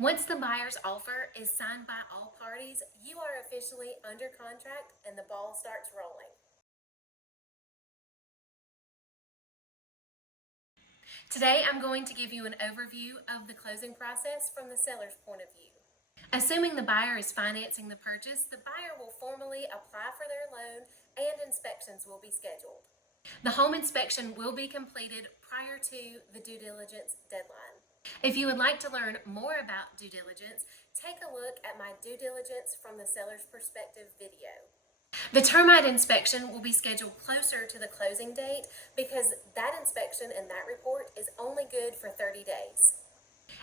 Once the buyer's offer is signed by all parties, you are officially under contract and the ball starts rolling. Today, I'm going to give you an overview of the closing process from the seller's point of view. Assuming the buyer is financing the purchase, the buyer will formally apply for their loan and inspections will be scheduled. The home inspection will be completed prior to the due diligence deadline. If you would like to learn more about due diligence, take a look at my due diligence from the seller's perspective video. The termite inspection will be scheduled closer to the closing date because that inspection and that report is only good for 30 days.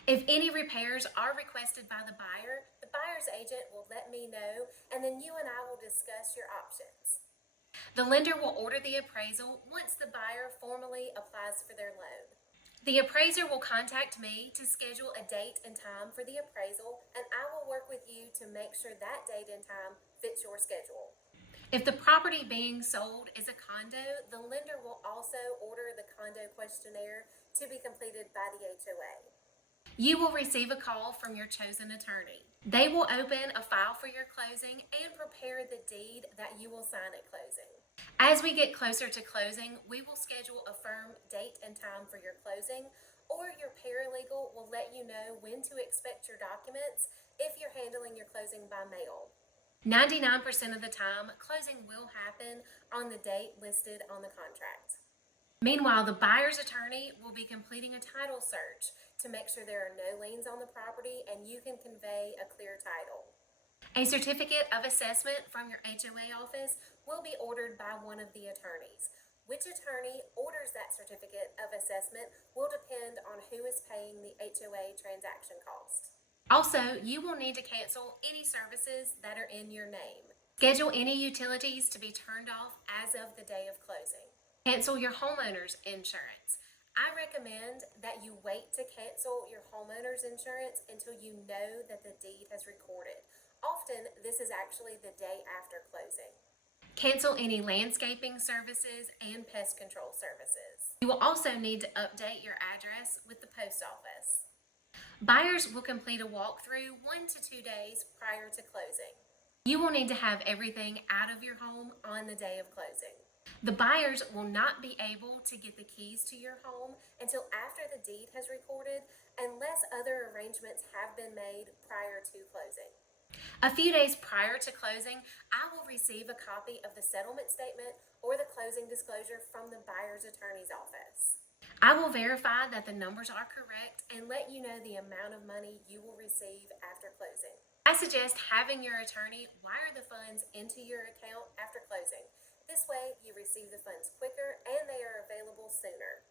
If any repairs are requested by the buyer's agent will let me know, and then you and I will discuss your options. The lender will order the appraisal once the buyer formally applies for their loan. The appraiser will contact me to schedule a date and time for the appraisal, and I will work with you to make sure that date and time fits your schedule. If the property being sold is a condo, the lender will also order the condo questionnaire to be completed by the HOA. You will receive a call from your chosen attorney. They will open a file for your closing and prepare the deed that you will sign at closing. As we get closer to closing, we will schedule a firm date and time for your closing, or your paralegal will let you know when to expect your documents if you're handling your closing by mail. 99% of the time, closing will happen on the date listed on the contract. Meanwhile, the buyer's attorney will be completing a title search to make sure there are no liens on the property and you can convey a clear title. A certificate of assessment from your HOA office will be ordered by one of the attorneys. Which attorney orders that certificate of assessment will depend on who is paying the HOA transaction cost. Also, you will need to cancel any services that are in your name. Schedule any utilities to be turned off as of the day of closing. Cancel your homeowner's insurance. I recommend that you wait to cancel your homeowner's insurance until you know that the deed has recorded. Often, this is actually the day after closing. Cancel any landscaping services and pest control services. You will also need to update your address with the post office. Buyers will complete a walkthrough 1 to 2 days prior to closing. You will need to have everything out of your home on the day of closing. The buyers will not be able to get the keys to your home until after the deed has recorded, unless other arrangements have been made prior to closing. A few days prior to closing, I will receive a copy of the settlement statement or the closing disclosure from the buyer's attorney's office. I will verify that the numbers are correct and let you know the amount of money you will receive after closing. I suggest having your attorney wire the funds into your account after closing. This way, you receive the funds quicker and they are available sooner.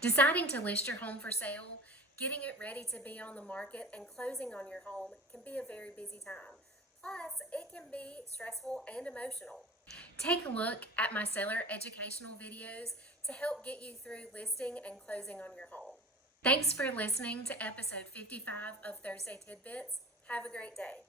Deciding to list your home for sale, getting it ready to be on the market, and closing on your home can be a very busy time. Plus, it can be stressful and emotional. Take a look at my seller educational videos to help get you through listing and closing on your home. Thanks for listening to episode 55 of Thursday Tidbits. Have a great day.